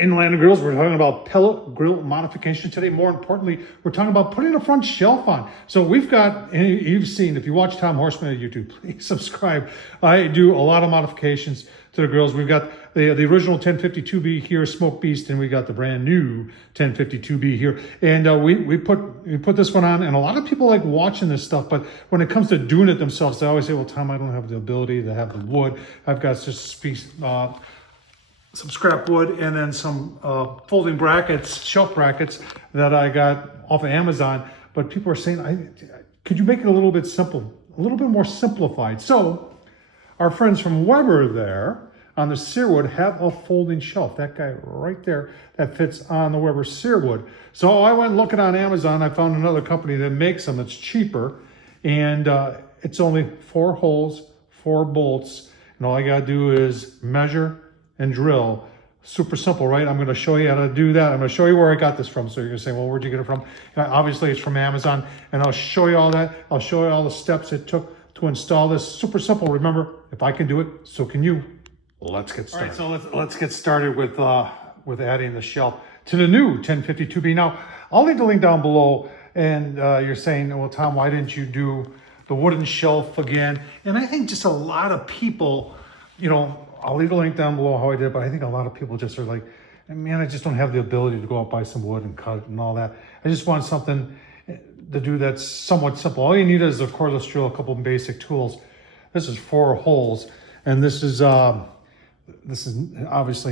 Inland grills, we're talking about pellet grill modification today. More importantly, we're talking about putting a front shelf on. So we've got, and you've seen, if you watch Tom Horsman on YouTube, please subscribe. I do a lot of modifications to the grills. We've got the original 1052B here, Smoke Beast, and we got the brand new 1052B here. And we put this one on, and a lot of people like watching this stuff, but when it comes to doing it themselves, they always say, well, Tom, I don't have the ability to have the wood. I've got just some scrap wood and then some folding brackets, shelf brackets that I got off of Amazon. But people are saying, could you make it a little bit simple, a little bit more simplified? So our friends from Weber there on the Searwood have a folding shelf. That guy right there that fits on the Weber Searwood. So I went looking on Amazon. I found another company that makes them that's cheaper. And it's only 4 holes, 4 bolts. And all I got to do is measure and drill. Super simple, right? I'm going to show you how to do that. I'm going to show you where I got this from. So you're going to say, well, where'd you get it from? Obviously, it's from Amazon, and I'll show you all that. I'll show you all the steps it took to install this. Super simple. Remember, if I can do it, so can you. Let's get started. All right, so let's get started with adding the shelf to the new 1052B. Now, I'll leave the link down below, and you're saying, well, Tom, why didn't you do the wooden shelf again? And I think just a lot of people, I'll leave a link down below how I did, but I think a lot of people just are like, man, I just don't have the ability to go out buy some wood and cut it and all that. I just want something to do that's somewhat simple. All you need is a cordless drill, a couple of basic tools. This is 4 holes, and this is obviously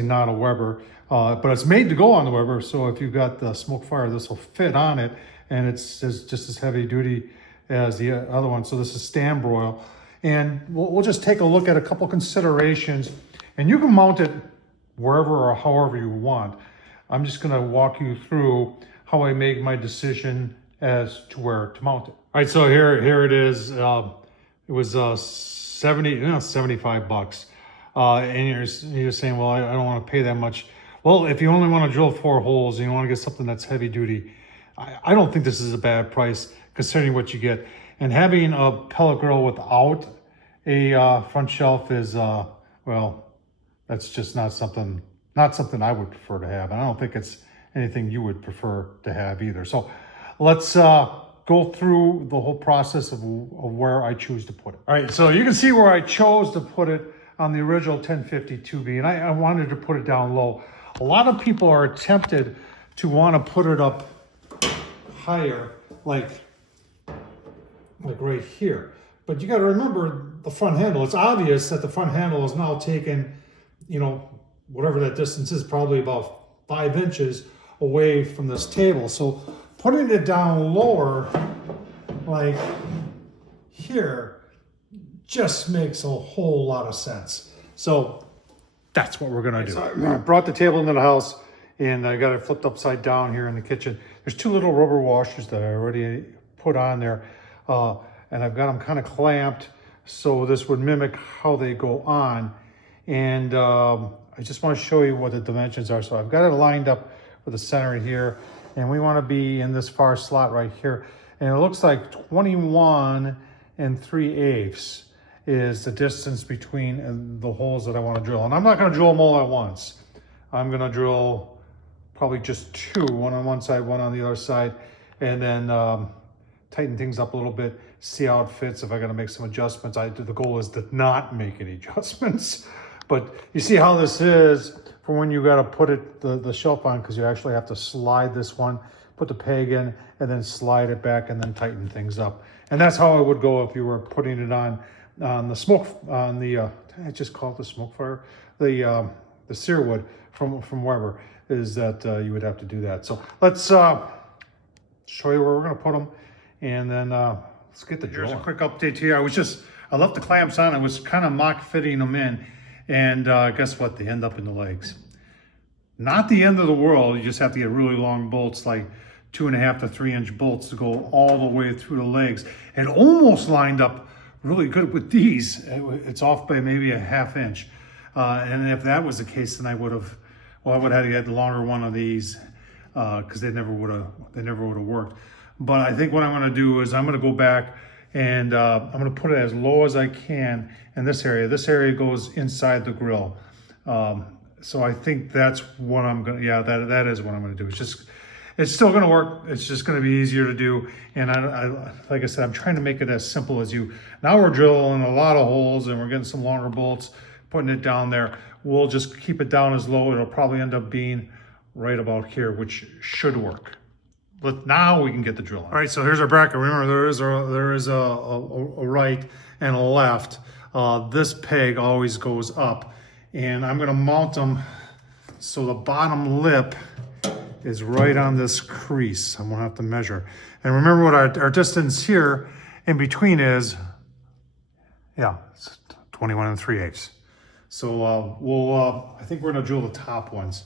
not a Weber, but it's made to go on the Weber. So if you've got the smoke fire, this will fit on it, and it's just as heavy duty as the other one. So this is stand broil. And we'll just take a look at a couple considerations, and you can mount it wherever or however you want. I'm just going to walk you through how I made my decision as to where to mount it. All right, so here it is. It was 75 bucks. And you're saying, well, I don't want to pay that much. Well, if you only want to drill 4 holes and you want to get something that's heavy duty, I don't think this is a bad price considering what you get. And having a pellet grill without a front shelf is, well, that's just not something I would prefer to have. And I don't think it's anything you would prefer to have either. So let's go through the whole process of where I choose to put it. All right, so you can see where I chose to put it on the original 1052B, and I wanted to put it down low. A lot of people are tempted to want to put it up higher, like right here. But you got to remember the front handle. It's obvious that the front handle is now taken, whatever that distance is, probably about 5 inches away from this table. So putting it down lower, like here, just makes a whole lot of sense. So that's what we're gonna do. So I brought the table into the house, and I got it flipped upside down here in the kitchen. There's 2 little rubber washers that I already put on there. And I've got them kind of clamped so this would mimic how they go on. And I just want to show you what the dimensions are. So I've got it lined up for the center here, and we want to be in this far slot right here. And it looks like 21 3/8 is the distance between the holes that I want to drill. And I'm not going to drill them all at once. I'm going to drill probably just 2, one on one side, one on the other side, and then tighten things up a little bit, see how it fits. If I got to make some adjustments, the goal is to not make any adjustments. But you see how this is for when you got to put it the shelf on, because you actually have to slide this one, put the peg in, and then slide it back, and then tighten things up. And that's how it would go if you were putting it on the smoke, on the I just call it the smoke fire, the Searwood from Weber, is that you would have to do that. So let's show you where we're going to put them. And then let's get the drill. Here's a quick update here. I left the clamps on. I was kind of mock fitting them in. And guess what? They end up in the legs. Not the end of the world. You just have to get really long bolts, like 2.5 to 3 inch bolts to go all the way through the legs. It almost lined up really good with these. It's off by maybe a 1/2 inch. And if that was the case, then I would have had to get the longer one of these because they never would have worked. But I think what I'm going to do is I'm going to go back and I'm going to put it as low as I can in this area. This area goes inside the grill. So I think that's what I'm gonna, yeah, that is what I'm gonna do. It's still gonna work. It's just gonna be easier to do. And I like I said, I'm trying to make it as simple as you. Now we're drilling a lot of holes and we're getting some longer bolts, putting it down there. We'll just keep it down as low. It'll probably end up being right about here, which should work. But now we can get the drill on. All right, so here's our bracket. Remember, there is a right and a left. This peg always goes up. And I'm gonna mount them so the bottom lip is right on this crease. I'm gonna have to measure. And remember what our distance here in between is, yeah, it's 21 3/8. So I think we're gonna drill the top ones.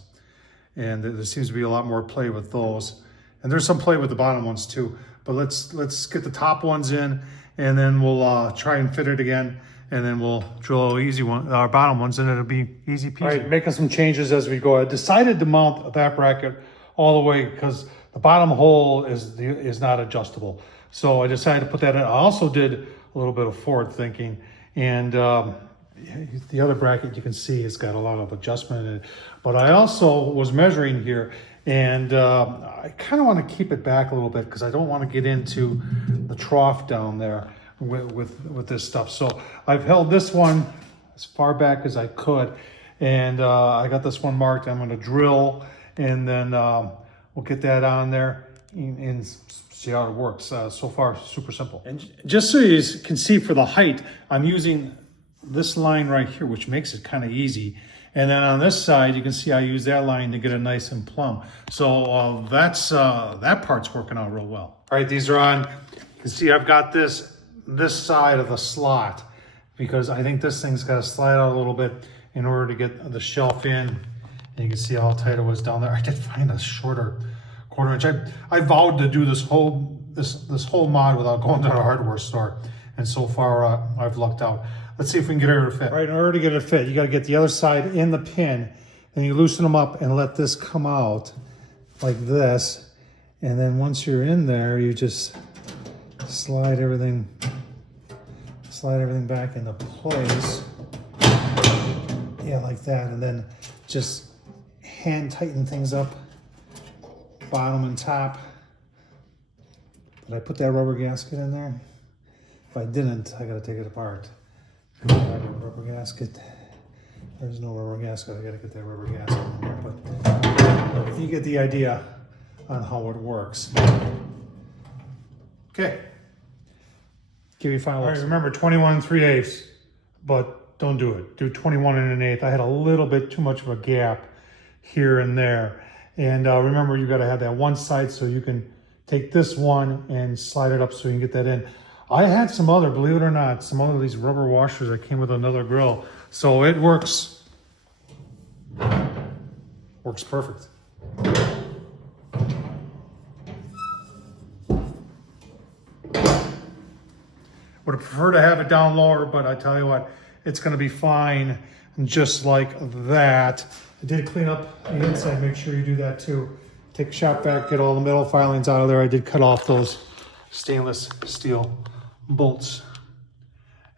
And there seems to be a lot more play with those. And there's some play with the bottom ones too. But let's get the top ones in, and then we'll try and fit it again. And then we'll drill our bottom ones, and it'll be easy peasy. All right, making some changes as we go. I decided to mount that bracket all the way because the bottom hole is not adjustable. So I decided to put that in. I also did a little bit of forward thinking, and the other bracket you can see it's got a lot of adjustment in it. But I also was measuring here, and I kind of want to keep it back a little bit because I don't want to get into the trough down there with this stuff. So I've held this one as far back as I could, and I got this one marked. I'm going to drill, and then we'll get that on there and see how it works. So far, super simple. And just so you can see for the height, I'm using this line right here, which makes it kind of easy. And then on this side, you can see I use that line to get it nice and plumb. So that part's working out real well. All right, these are on. You can see I've got this side of the slot because I think this thing's got to slide out a little bit in order to get the shelf in. And you can see how tight it was down there. I did find a shorter 1/4 inch. I vowed to do this whole mod without going to the hardware store, and so far I've lucked out. Let's see if we can get it to fit. All right, in order to get it to fit, you got to get the other side in the pin, and you loosen them up and let this come out like this. And then once you're in there, you just slide everything back into place. Yeah, like that. And then just hand tighten things up, bottom and top. Did I put that rubber gasket in there? If I didn't, I gotta take it apart. Rubber gasket. There's no rubber gasket. I gotta get that rubber gasket in there. But you get the idea on how it works. Okay. Give you final. All right, remember 21 3/8, but don't do it. Do 21 1/8. I had a little bit too much of a gap here and there. And remember, you got to have that one side so you can take this one and slide it up so you can get that in. I had some other, believe it or not, some other of these rubber washers that came with another grill. So it works perfect. Would have preferred to have it down lower, but I tell you what, it's going to be fine just like that. I did clean up the inside. Make sure you do that too. Take a shop vac, get all the metal filings out of there. I did cut off those stainless steel bolts,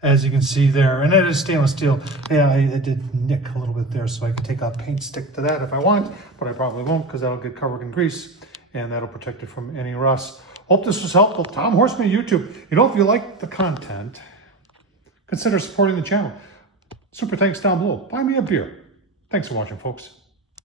as you can see there. And it is stainless steel. Yeah, I did nick a little bit there, so I could take a paint stick to that if I want, but I probably won't because that'll get covered in grease and that'll protect it from any rust. Hope this was helpful. Tom Horsman YouTube. You know, if you like the content, consider supporting the channel. Super thanks down below. Buy me a beer. Thanks for watching, folks.